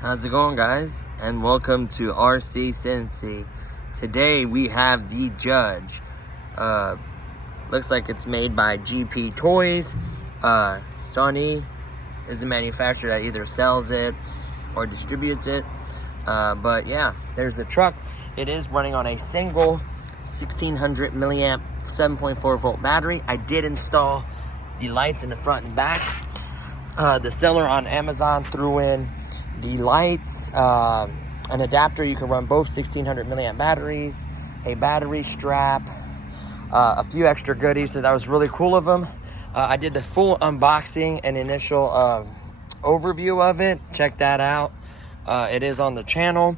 How's it going, guys? And welcome to RC Cincy. Today we have the Judge. Looks like it's made by GP Toys. Sony is the manufacturer that either sells it or distributes it. But yeah, there's the truck. It is running on a single 1600 milliamp 7.4 volt battery. I did install the lights in the front and back. The seller on Amazon threw in the lights, an adapter. You can run both 1600 milliamp batteries, a battery strap, a few extra goodies. So that was really cool of them. I did the full unboxing and initial overview of it. Check that out. It is on the channel.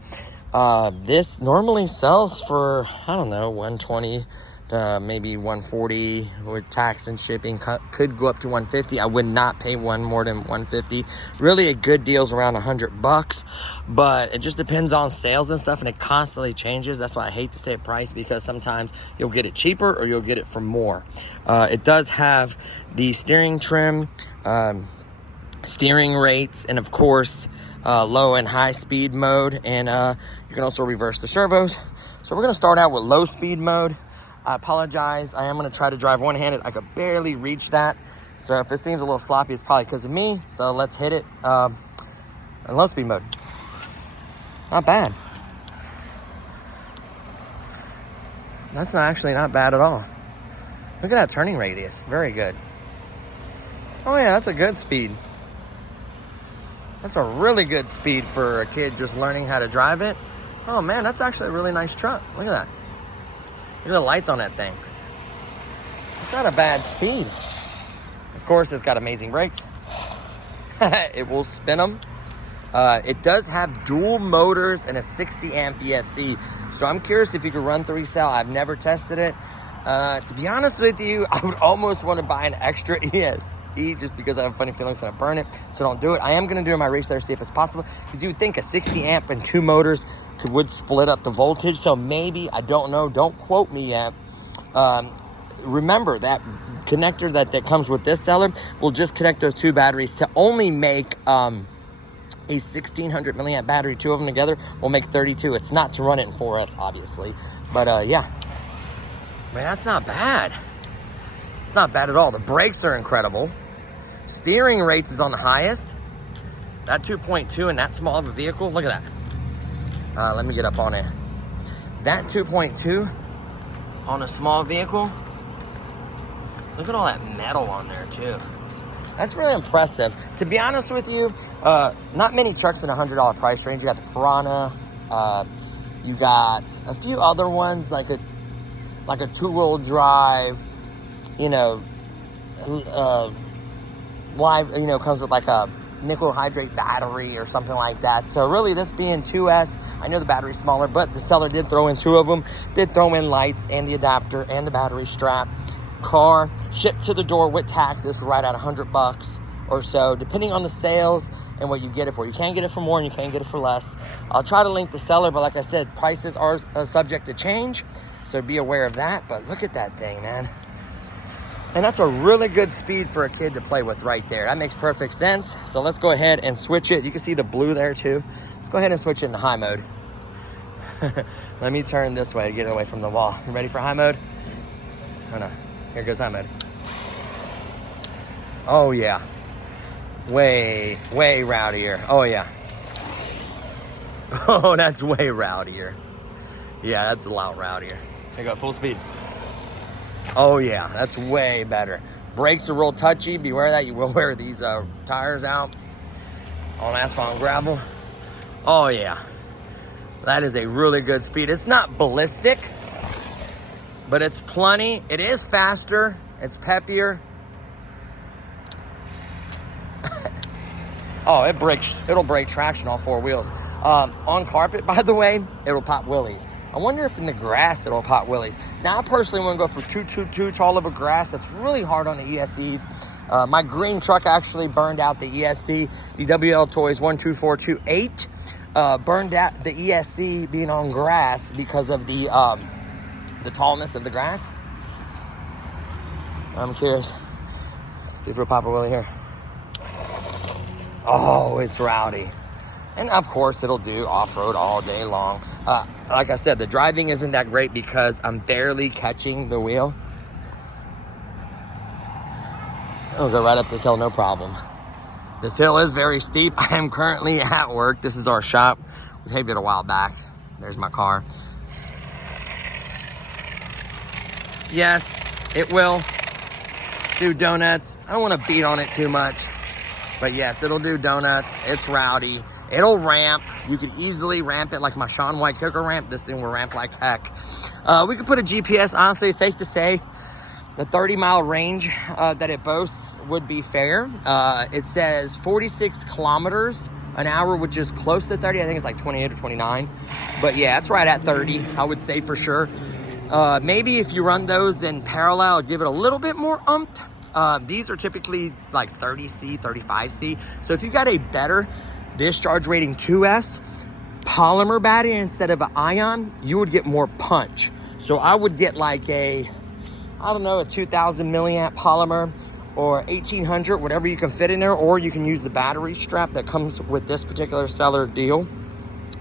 This normally sells for, I don't know, 120 to maybe 140 with tax and shipping. Could go up to 150. I would not pay one more than 150. Really, a good deal's around $100, but it just depends on sales and stuff, and it constantly changes. That's why I hate to say a price, because sometimes you'll get it cheaper or you'll get it for more. It does have the steering trim, steering rates, and of course low and high speed mode, and you can also reverse the servos. So we're going to start out with low speed mode. I apologize. I am going to try to drive one-handed. I could barely reach that. So if it seems a little sloppy, it's probably because of me. So let's hit it in low speed mode. Not bad. That's not bad at all. Look at that turning radius. Very good. Oh yeah, that's a good speed. That's a really good speed for a kid just learning how to drive it. Oh man, that's actually a really nice truck. Look at that. Look at the lights on that thing. It's not a bad speed. Of course, it's got amazing brakes. It will spin them. It does have dual motors and a 60 amp ESC. So I'm curious if you could run 3-cell. I've never tested it. To be honest with you, I would almost want to buy an extra ESC just because I have a funny feeling it's going to burn it. So don't do it. I am going to do my race there, see if it's possible. Because you would think a 60 amp and 2 motors would split up the voltage. So maybe, I don't know. Don't quote me yet. Remember that connector that comes with this seller will just connect those 2 batteries to only make a 1600 milliamp battery. 2 of them together will make 32. It's not to run it in 4S, obviously. But yeah. Man, that's not bad. It's not bad at all. The brakes are incredible. Steering rates is on the highest. That 2.2 in that small of a vehicle, look at that. Let me get up on it. That 2.2 on a small vehicle, look at all that metal on there too. That's really impressive. To be honest with you, not many trucks in $100 price range. You got the Piranha, you got a few other ones like a 2-wheel drive, live, comes with like a nickel hydrate battery or something like that. So really, this being 2S, I know the battery's smaller, but the seller did throw in 2 of them, did throw in lights and the adapter and the battery strap. Car shipped to the door with tax. This is right at $100 or so, depending on the sales and what you get it for. You can get it for more and you can get it for less. I'll try to link the seller, but like I said, prices are subject to change, so be aware of that. But look at that thing, man. And that's a really good speed for a kid to play with right there. That makes perfect sense. So let's go ahead and switch it. You can see the blue there too. Let's go ahead and switch it into high mode. Let me turn this way to get away from the wall. You ready for high mode? Oh no, here goes high mode. Oh yeah, way rowdier. Oh yeah. Oh, that's way rowdier. Yeah, that's a lot rowdier. I got full speed. Oh yeah, that's way better. Brakes are real touchy. Beware that. You will wear these tires out on asphalt and gravel. Oh yeah. That is a really good speed. It's not ballistic, but it's plenty. It is faster. It's peppier. Oh, it'll break traction all four wheels. On carpet, by the way, it'll pop wheelies. I wonder if in the grass it'll pop wheelies. Now, I personally want to go for 222 tall over grass. That's really hard on the ESCs. My green truck actually burned out the ESC. The WL Toys 12428 burned out the ESC being on grass because of the tallness of the grass. I'm curious. See if it'll pop a wheelie here. Oh, it's rowdy. And of course, it'll do off-road all day long. Like I said, the driving isn't that great because I'm barely catching the wheel. It'll go right up this hill, no problem. This hill is very steep. I am currently at work. This is our shop. We paved it a while back. There's my car. Yes, it will do donuts. I don't want to beat on it too much. But yes, it'll do donuts. It's rowdy. It'll ramp. You could easily ramp it like my Shaun White Cooker ramp. This thing will ramp like heck. We could put a GPS. Honestly, it's safe to say the 30-mile range that it boasts would be fair. It says 46 kilometers an hour, which is close to 30. I think it's like 28 or 29. But yeah, it's right at 30, I would say for sure. Maybe if you run those in parallel, give it a little bit more umph. These are typically like 30C, 35C. So if you got a better discharge rating 2S polymer battery instead of an ion, you would get more punch. So I would get like a 2000 milliamp polymer or 1800, whatever you can fit in there, or you can use the battery strap that comes with this particular seller deal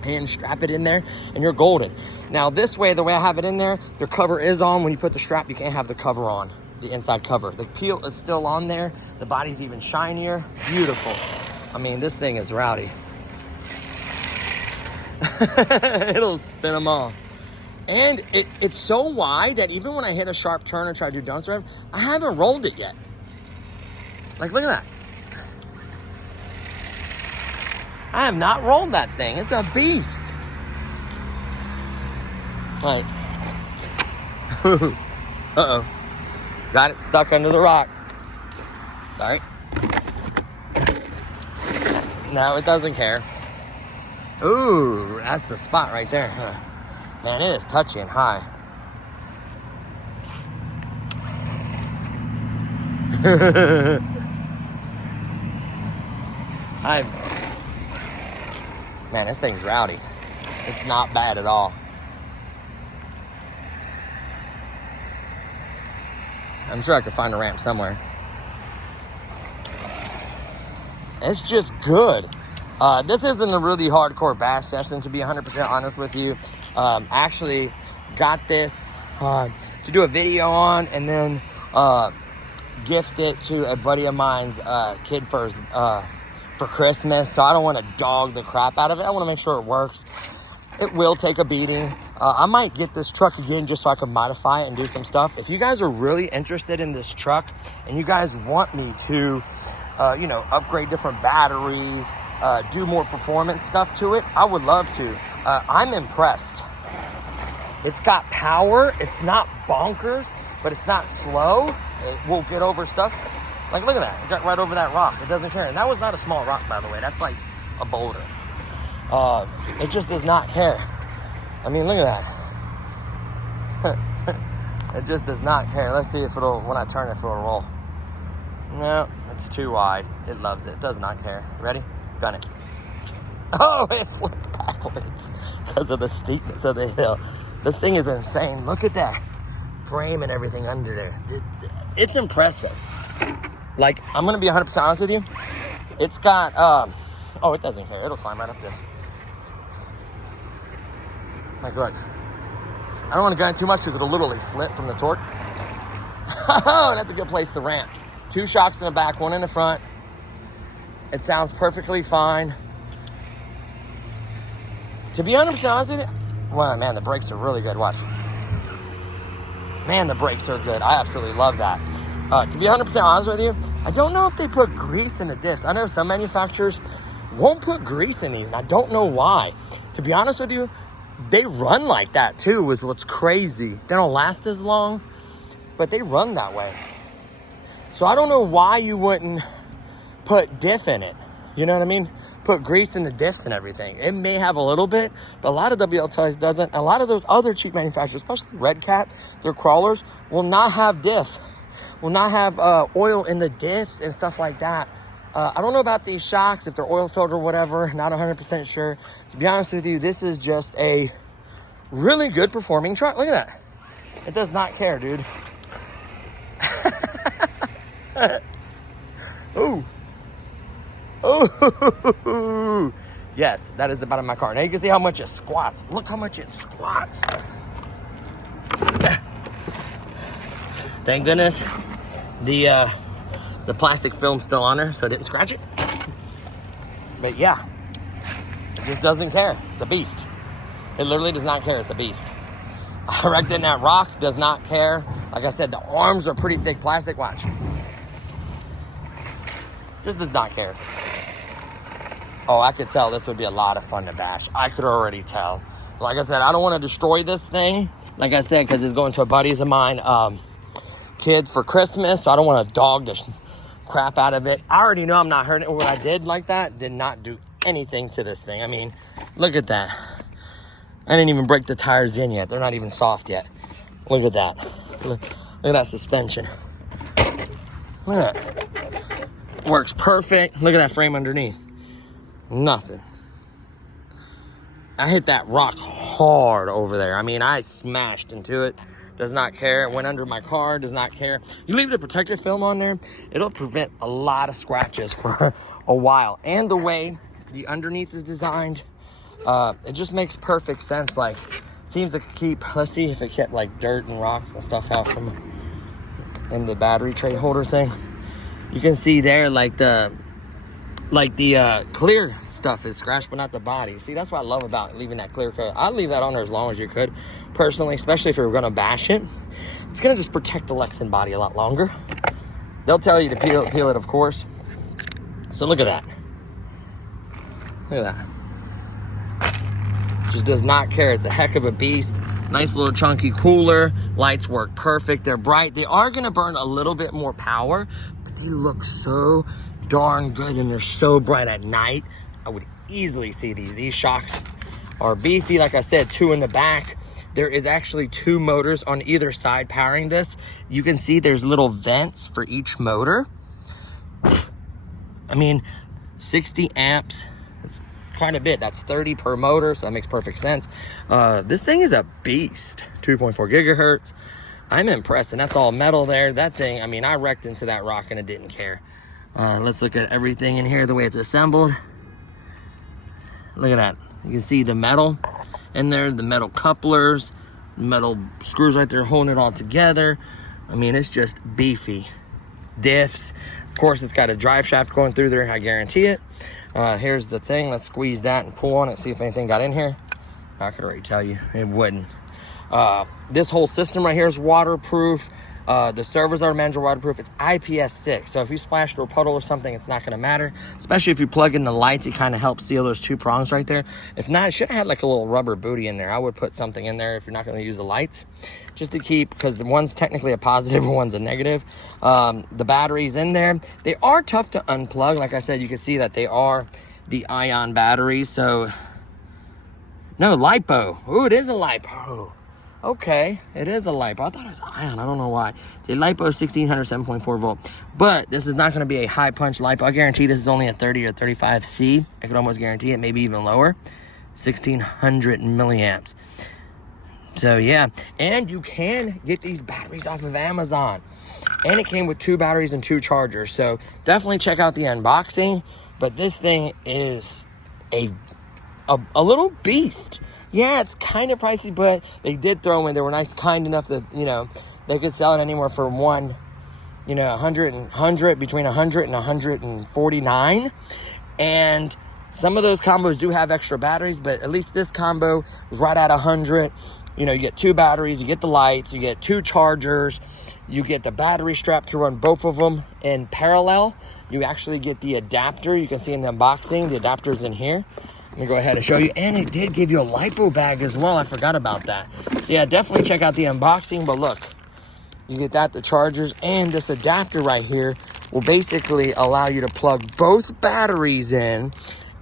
and strap it in there and you're golden. Now this way, the way I have it in there, the cover is on. When you put the strap, you can't have the cover on. The inside cover. The peel is still on there. The body's even shinier. Beautiful. I mean, this thing is rowdy. It'll spin them all. And it's so wide that even when I hit a sharp turn and try to do donuts, I haven't rolled it yet. Like, look at that. I have not rolled that thing. It's a beast. Like, uh-oh. Got it stuck under the rock. Sorry. No, it doesn't care. Ooh, that's the spot right there. Huh. Man, it is touchy and high. Man, this thing's rowdy. It's not bad at all. I'm sure I could find a ramp somewhere. It's just good. This isn't a really hardcore bass session, to be 100% honest with you. Actually got this to do a video on and then gift it to a buddy of mine's kid for Christmas. So I don't want to dog the crap out of it. I want to make sure it works. It will take a beating. I might get this truck again just so I can modify it and do some stuff. If you guys are really interested in this truck and you guys want me to, upgrade different batteries, do more performance stuff to it, I would love to. I'm impressed. It's got power. It's not bonkers, but it's not slow. It will get over stuff. Like, look at that. It got right over that rock. It doesn't care. And that was not a small rock, by the way. That's like a boulder. It just does not care. I mean, look at that. It just does not care. Let's see if when I turn it, if it'll roll. No, it's too wide. It loves it. It does not care. Ready? Gun it. Oh, it flipped backwards because of the steepness of the hill. This thing is insane. Look at that frame and everything under there. It's impressive. Like, I'm going to be 100% honest with you. It's got, oh, it doesn't care. It'll climb right up this. Like, look. I don't want to go in too much because it'll literally flip from the torque. Oh, that's a good place to ramp. 2 shocks in the back, 1 in the front. It sounds perfectly fine. To be 100% honest with you, wow, man, the brakes are really good. Watch. Man, the brakes are good. I absolutely love that. To be 100% honest with you, I don't know if they put grease in the diffs. I know some manufacturers won't put grease in these, and I don't know why. To be honest with you, they run like that too, is what's crazy. They don't last as long, but they run that way. So I don't know why you wouldn't put diff in it. You know what I mean? Put grease in the diffs and everything. It may have a little bit, but a lot of WLTIs doesn't. A lot of those other cheap manufacturers, especially Red Cat, their crawlers, will not have diff. Will not have oil in the diffs and stuff like that. I don't know about these shocks, if they're oil filled or whatever. Not 100% sure. To be honest with you, this is just a really good performing truck. Look at that. It does not care, dude. Ooh. Ooh. Yes, that is the bottom of my car. Now you can see how much it squats. Look how much it squats. Thank goodness the plastic film's still on her, so I didn't scratch it. But yeah, it just doesn't care. It's a beast. It literally does not care. It's a beast. I wrecked in that rock. Does not care. Like I said, the arms are pretty thick plastic. Watch. Just does not care. Oh, I could tell this would be a lot of fun to bash. I could already tell. Like I said, I don't want to destroy this thing. Like I said, because it's going to a buddies of mine, kids for Christmas. So I don't want to dog the crap out of it. I already know I'm not hurting it. What I did like that did not do anything to this thing. I mean, look at that. I didn't even break the tires in yet. They're not even soft yet. Look at that. Look at that suspension. Look at that. Works perfect. Look at that frame underneath. Nothing. I hit that rock hard over there. I mean, I smashed into it. Does not care. It went under my car. Does not care. You leave the protector film on there, it'll prevent a lot of scratches for a while. And the way the underneath is designed, it just makes perfect sense. Like, seems to keep, let's see if it kept like dirt and rocks and stuff out from in the battery tray holder thing. You can see there like the clear stuff is scratched, but not the body. See, that's what I love about leaving that clear coat. I'd leave that on there as long as you could, personally, especially if you're going to bash it. It's going to just protect the Lexan body a lot longer. They'll tell you to peel it, of course. So look at that. Look at that. Just does not care. It's a heck of a beast. Nice little chunky cooler. Lights work perfect. They're bright. They are going to burn a little bit more power, but they look so darn good, and they're so bright at night. I would easily see these shocks are beefy. Like I said, 2 in the back. There is actually 2 motors on either side powering this. You can see there's little vents for each motor. I mean, 60 amps, that's quite a bit. That's 30 per motor, so that makes perfect sense. This thing is a beast. 2.4 gigahertz. I'm impressed, and that's all metal there. That thing, I mean, I wrecked into that rock and it didn't care. Let's look at everything in here, the way it's assembled. Look at that. You can see the metal in there, the metal couplers, metal screws right there holding it all together. I mean, it's just beefy. Diffs. Of course, it's got a drive shaft going through there. I guarantee it. Here's the thing. Let's squeeze that and pull on it, see if anything got in here. I could already tell you it wouldn't. This whole system right here is waterproof. The servers are manual waterproof. It's IPS6, so if you splash through a puddle or something, it's not going to matter. Especially if you plug in the lights, it kind of helps seal those 2 prongs right there. If not, it should have had like a little rubber booty in there. I would put something in there if you're not going to use the lights, just to keep, because the one's technically a positive, one's a negative. The batteries in there, they are tough to unplug. Like I said, you can see that they are the ion batteries. So no, LiPo. Ooh, it is a LiPo. Okay, it is a LiPo. I thought it was ion. I don't know why. It's a LiPo 1600 7.4 volt. But this is not going to be a high punch LiPo. I guarantee this is only a 30 or 35C. I could almost guarantee it, maybe even lower. 1600 milliamps. So yeah, and you can get these batteries off of Amazon. And it came with 2 batteries and 2 chargers. So definitely check out the unboxing. But this thing is a little beast. Yeah, it's kind of pricey, but they did throw in. They were kind enough that, you know, they could sell it anywhere for one, you know, 100 between 100 and 149. And some of those combos do have extra batteries, but at least this combo was right at 100. You know, you get 2 batteries, you get the lights, you get 2 chargers, you get the battery strap to run both of them in parallel. You actually get the adapter. You can see in the unboxing, the adapter's in here. Let me go ahead and show you. And it did give you a lipo bag as well. I forgot about that. So yeah, definitely check out the unboxing. But look, you get that, the chargers, and this adapter right here will basically allow you to plug both batteries in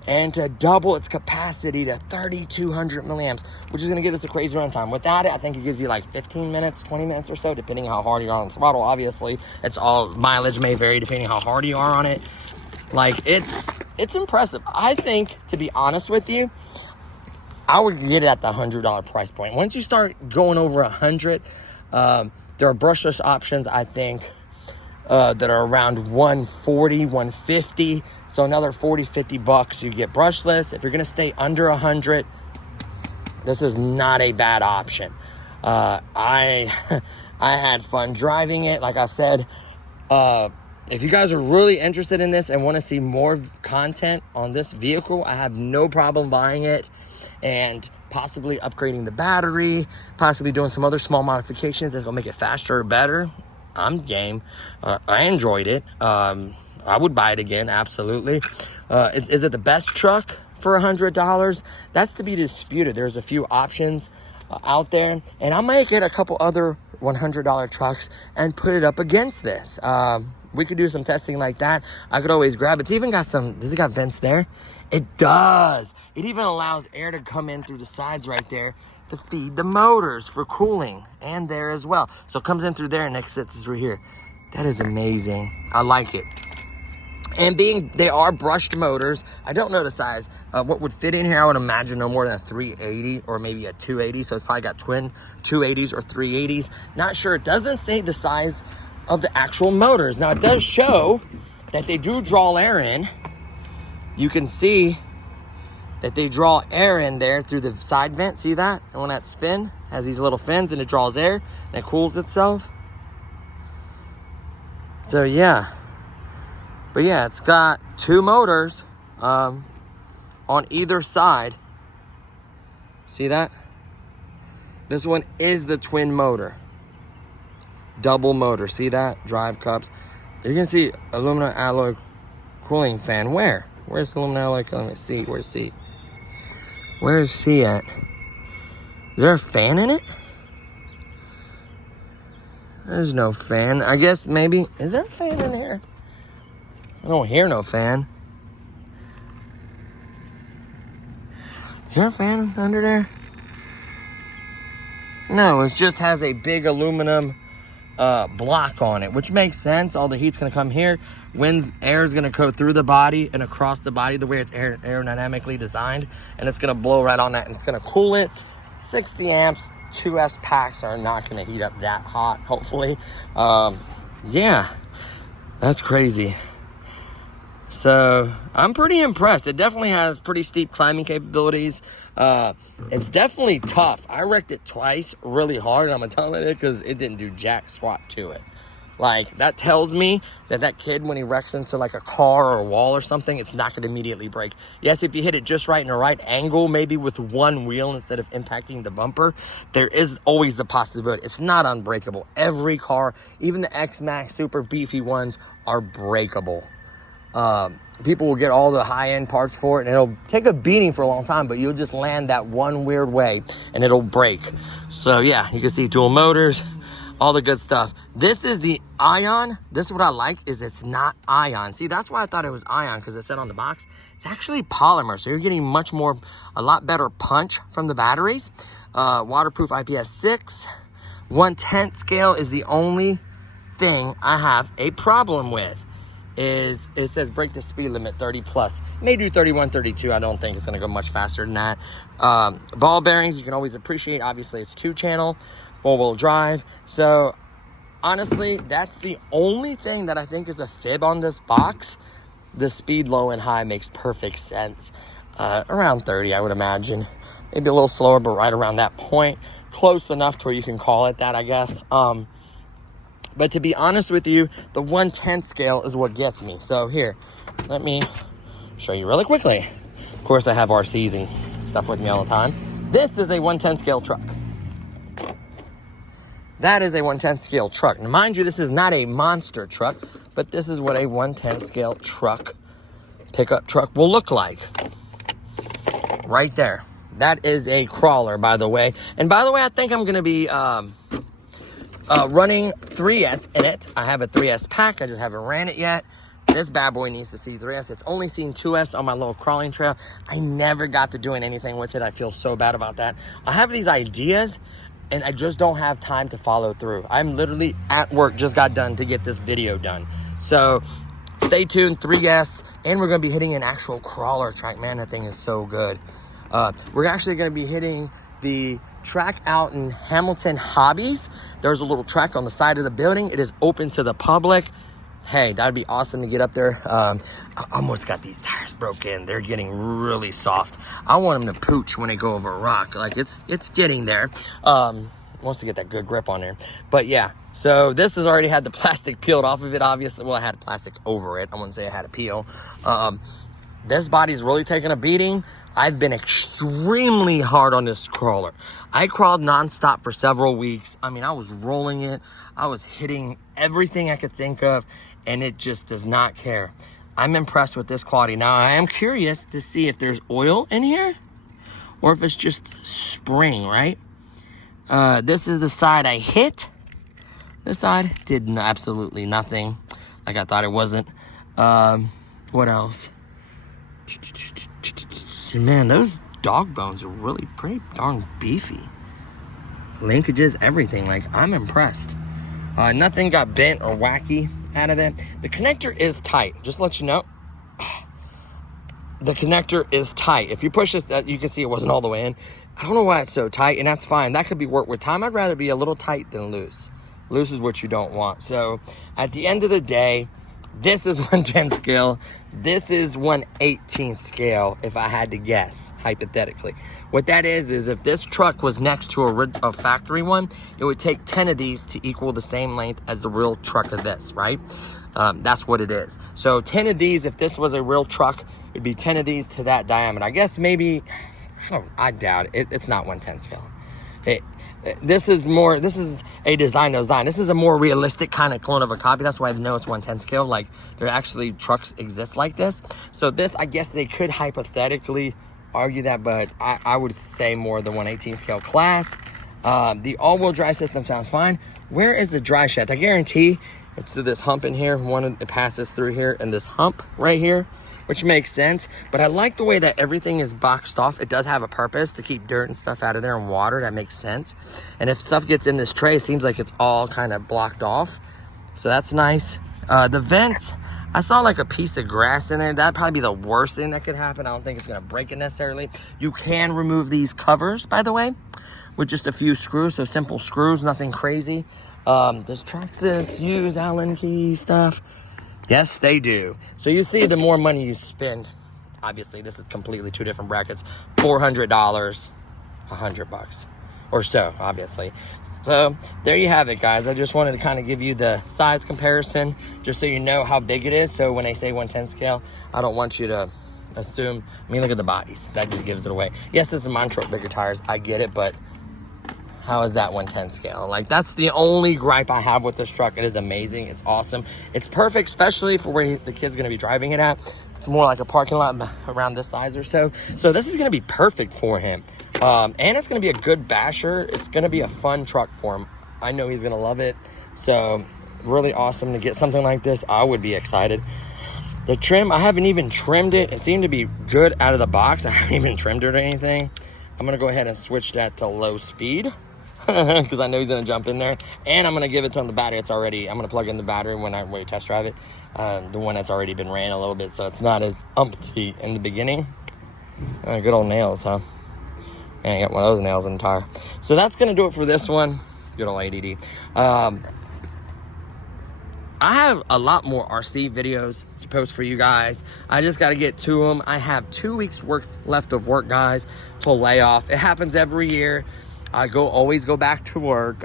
and to double its capacity to 3,200 milliamps, which is gonna give us a crazy runtime. Without it, I think it gives you like 15 minutes, 20 minutes or so, depending how hard you are on the throttle. Obviously, it's all, mileage may vary depending how hard you are on it. Like, it's impressive. I think, to be honest with you, I would get it at the $100 price point. Once you start going over 100, there are brushless options, I think, that are around 140, 150. So another 40, 50 bucks, you get brushless. If you're gonna stay under 100, this is not a bad option. I had fun driving it. Like I said, if you guys are really interested in this and want to see more content on this vehicle, I have no problem buying it and possibly upgrading the battery, possibly doing some other small modifications that's gonna make it faster or better. I'm game. I enjoyed it. I would buy it again, absolutely. Is it the best truck for $100? That's to be disputed. There's a few options out there, and I might get a couple other $100 trucks and put it up against this. We could do some testing like that. I could always grab it. It's even got some, does it got vents there? It does. It even allows air to come in through the sides right there to feed the motors for cooling, and there as well. So it comes in through there and exits through here. That is amazing. I like it. And being they are brushed motors, I don't know the size. What would fit in here, I would imagine no more than a 380 or maybe a 280. So it's probably got twin 280s or 380s. Not sure. It doesn't say the size of the actual motors. Now it does show that they do draw air in. You can see that they draw air in there through the side vent. See that? And when that spin has these little fins and it draws air and it cools itself. So yeah. But yeah, it's got two motors on either side. See that? This one is the twin motor. Double motor. See that? Drive cups. You can see aluminum alloy cooling fan. Where? Where's the aluminum alloy cooling fan? Seat. Where's seat? Where's C at? Is there a fan in it? There's no fan. I guess maybe. Is there a fan in here? I don't hear no fan. Is there a fan under there? No, it just has a big aluminum block on it, which makes sense. All the heat's gonna come here. Air is gonna go through the body and across the body the way it's aerodynamically designed, and it's gonna blow right on that and it's gonna cool it. 60 amps, 2S packs are not gonna heat up that hot, hopefully. Yeah, that's crazy. So I'm pretty impressed. It definitely has pretty steep climbing capabilities. It's definitely tough. I wrecked it twice really hard. I'm gonna tell it because it didn't do jack squat to it. Like, that tells me that kid, when he wrecks into like a car or a wall or something, it's not gonna immediately break. Yes, if you hit it just right in the right angle, maybe with one wheel instead of impacting the bumper, there is always the possibility. It's not unbreakable. Every car, even the X-Max super beefy ones, are breakable. People will get all the high-end parts for it, and it'll take a beating for a long time, but you'll just land that one weird way and it'll break. So yeah, you can see dual motors, all the good stuff. This is the Ion. This is what I like, is it's not Ion. See, that's why I thought it was Ion, because it said on the box it's actually polymer, so you're getting a lot better punch from the batteries. Waterproof IPS6. 1/10 scale is the only thing I have a problem with. Is it says break the speed limit 30 plus. May do 31, 32. I don't think it's gonna go much faster than that. Ball bearings, you can always appreciate. Obviously, it's 2-channel, 4-wheel drive. So honestly, that's the only thing that I think is a fib on this box. The speed low and high makes perfect sense. Around 30, I would imagine. Maybe a little slower, but right around that point. Close enough to where you can call it that, I guess. But to be honest with you, the 1/10 scale is what gets me. So here, let me show you really quickly. Of course, I have RCs and stuff with me all the time. This is a 1/10 scale truck. That is a 1/10 scale truck. Now, mind you, this is not a monster truck, but this is what a 1/10 scale truck, pickup truck, will look like. right there. That is a crawler, by the way. And by the way, I think I'm going to be running 3S in it. I have a 3S pack. I just haven't ran it yet. This bad boy needs to see 3S. It's only seen 2S on my little crawling trail. I never got to doing anything with it. I feel so bad about that. I have these ideas, and I just don't have time to follow through. I'm literally at work, just got done to get this video done. So stay tuned, 3S, and we're going to be hitting an actual crawler track. Man, that thing is so good. We're actually going to be hitting the track out in Hamilton Hobbies. There's a little track on the side of the building. It is open to the public. Hey, that'd be awesome to get up there. I almost got these tires broken. They're getting really soft. I want them to pooch when they go over a rock. Like, it's getting there. Wants to get that good grip on there. But yeah, so this has already had the plastic peeled off of it, obviously. Well, I had plastic over it. I wouldn't say I had a peel. This body's really taking a beating. I've been extremely hard on this crawler. I crawled nonstop for several weeks. I mean, I was rolling it. I was hitting everything I could think of, and it just does not care. I'm impressed with this quality. Now, I am curious to see if there's oil in here or if it's just spring, right? This is the side I hit. This side did absolutely nothing like I thought it wasn't. What else? Man, those dog bones are really pretty darn beefy. Linkages, everything. Like, I'm impressed. Nothing got bent or wacky out of it. The connector is tight. Just to let you know, the connector is tight. If you push this, you can see it wasn't all the way in. I don't know why it's so tight, and that's fine. That could be worked with time. I'd rather be a little tight than loose. Loose is what you don't want. So at the end of the day, this is 110 scale. This is 118 scale, if I had to guess, hypothetically. What that is if this truck was next to a factory one, it would take 10 of these to equal the same length as the real truck of this, right? That's what it is. So 10 of these, if this was a real truck, it'd be 10 of these to that diameter. I guess maybe, I doubt it. It's not 110 scale. This is a design. This is a more realistic kind of clone of a copy. That's why I know it's 110 scale. Like, there actually trucks exist like this. So this, I guess they could hypothetically argue that, but I would say more the 118 scale class. The all-wheel drive system sounds fine. Where is the dry shaft? I guarantee it's through this hump in here. It passes through here and this hump right here, which makes sense. But I like the way that everything is boxed off. It does have a purpose to keep dirt and stuff out of there and water. That makes sense. And if stuff gets in this tray, it seems like it's all kind of blocked off. So that's nice. The vents, I saw like a piece of grass in there. That'd probably be the worst thing that could happen. I don't think it's gonna break it necessarily. You can remove these covers, by the way, with just a few screws. So simple screws, nothing crazy. Does Traxxas use Allen key stuff? Yes, they do. So you see, the more money you spend, obviously this is completely two different brackets. $400, $100 or so, obviously. So there you have it, guys. I just wanted to kind of give you the size comparison, just so you know how big it is. So when they say 110 scale, I don't want you to assume. I mean, look at the bodies. That just gives it away. Yes, this is mine truck, bigger tires. I get it, but how is that 110 scale? Like, that's the only gripe I have with this truck. It is amazing. It's awesome. It's perfect, especially for where the kid's going to be driving it at. It's more like a parking lot around this size or so. So this is going to be perfect for him. And it's going to be a good basher. It's going to be a fun truck for him. I know he's going to love it. So really awesome to get something like this. I would be excited. The trim, I haven't even trimmed it. It seemed to be good out of the box. I haven't even trimmed it or anything. I'm going to go ahead and switch that to low speed, because I know he's going to jump in there. And I'm going to give it to him the battery. I'm going to plug in the battery when I test drive it. The one that's already been ran a little bit, so it's not as umpty in the beginning. Good old nails, huh? Man, I got one of those nails in the tire. So that's going to do it for this one. Good old ADD. I have a lot more RC videos to post for you guys. I just got to get to them. I have 2 weeks left of work, guys, till layoff. It happens every year. I always go back to work.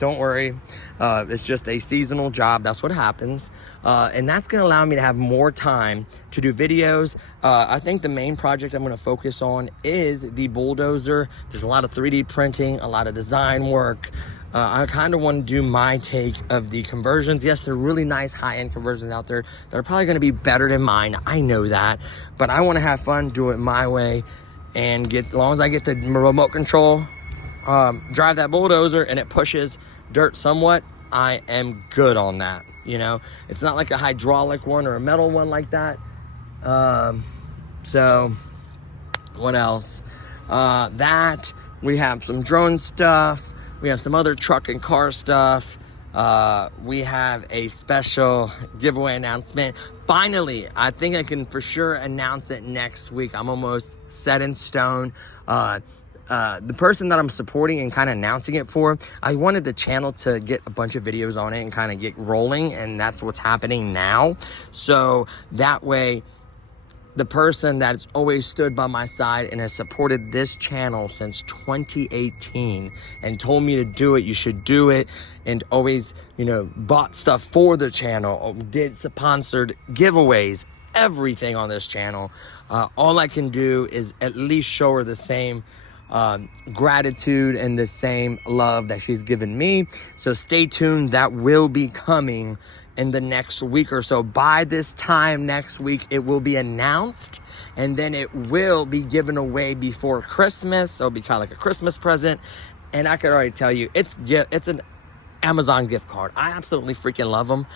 Don't worry. It's just a seasonal job. That's what happens. And that's going to allow me to have more time to do videos. I think the main project I'm going to focus on is the bulldozer. There's a lot of 3D printing, a lot of design work. I kind of want to do my take of the conversions. Yes, they're really nice high-end conversions out there. They're probably going to be better than mine. I know that. But I want to have fun, do it my way. and as long as I get the remote control, drive that bulldozer and it pushes dirt somewhat, I am good on that. You know, it's not like a hydraulic one or a metal one like that. So what else? That we have some drone stuff. We have some other truck and car stuff. We have a special giveaway announcement. Finally, I think I can for sure announce it next week. I'm almost set in stone. The person that I'm supporting and kind of announcing it for, I wanted the channel to get a bunch of videos on it and kind of get rolling, and that's what's happening now. So that way, the person that's always stood by my side and has supported this channel since 2018 and told me to do it, you should do it, and always, you know, bought stuff for the channel, did sponsored giveaways, everything on this channel. All I can do is at least show her the same gratitude and the same love that she's given me. So stay tuned. That will be coming in the next week or so. By this time next week, it will be announced, and then it will be given away before Christmas. So it'll be kind of like a Christmas present. And I could already tell you, it's an Amazon gift card. I absolutely freaking love them.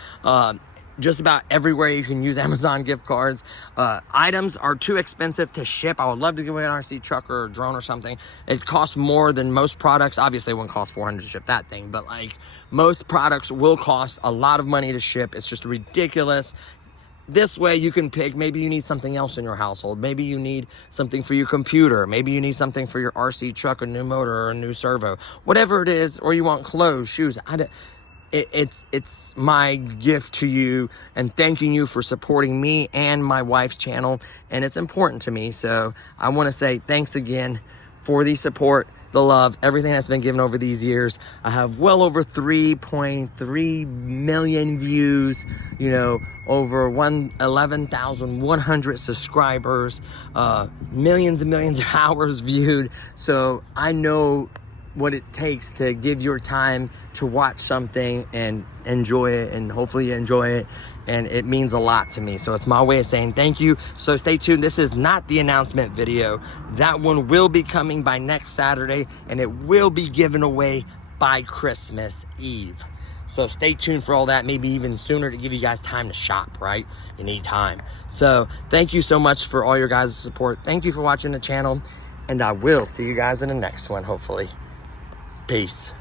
Just about everywhere you can use Amazon gift cards. Items are too expensive to ship. I would love to give away an RC truck or a drone or something. It costs more than most products. Obviously, it wouldn't cost $400 to ship that thing, but like most products will cost a lot of money to ship. It's just ridiculous. This way you can pick, maybe you need something else in your household. Maybe you need something for your computer. Maybe you need something for your RC truck, a new motor or a new servo. Whatever it is, or you want clothes, shoes. It's my gift to you and thanking you for supporting me and my wife's channel, and it's important to me. So I want to say thanks again for the support, the love, everything that's been given over these years. I have well over 3.3 million views, you know, over 11,100 subscribers, millions and millions of hours viewed. So I know what it takes to give your time to watch something and enjoy it, and hopefully you enjoy it, and it means a lot to me. So it's my way of saying thank you. So stay tuned. This is not the announcement video. That one will be coming by next Saturday, and it will be given away by Christmas Eve. So stay tuned for all that, maybe even sooner, to give you guys time to shop, right? You need time. So thank you so much for all your guys' support. Thank you for watching the channel, and I will see you guys in the next one, hopefully. Peace.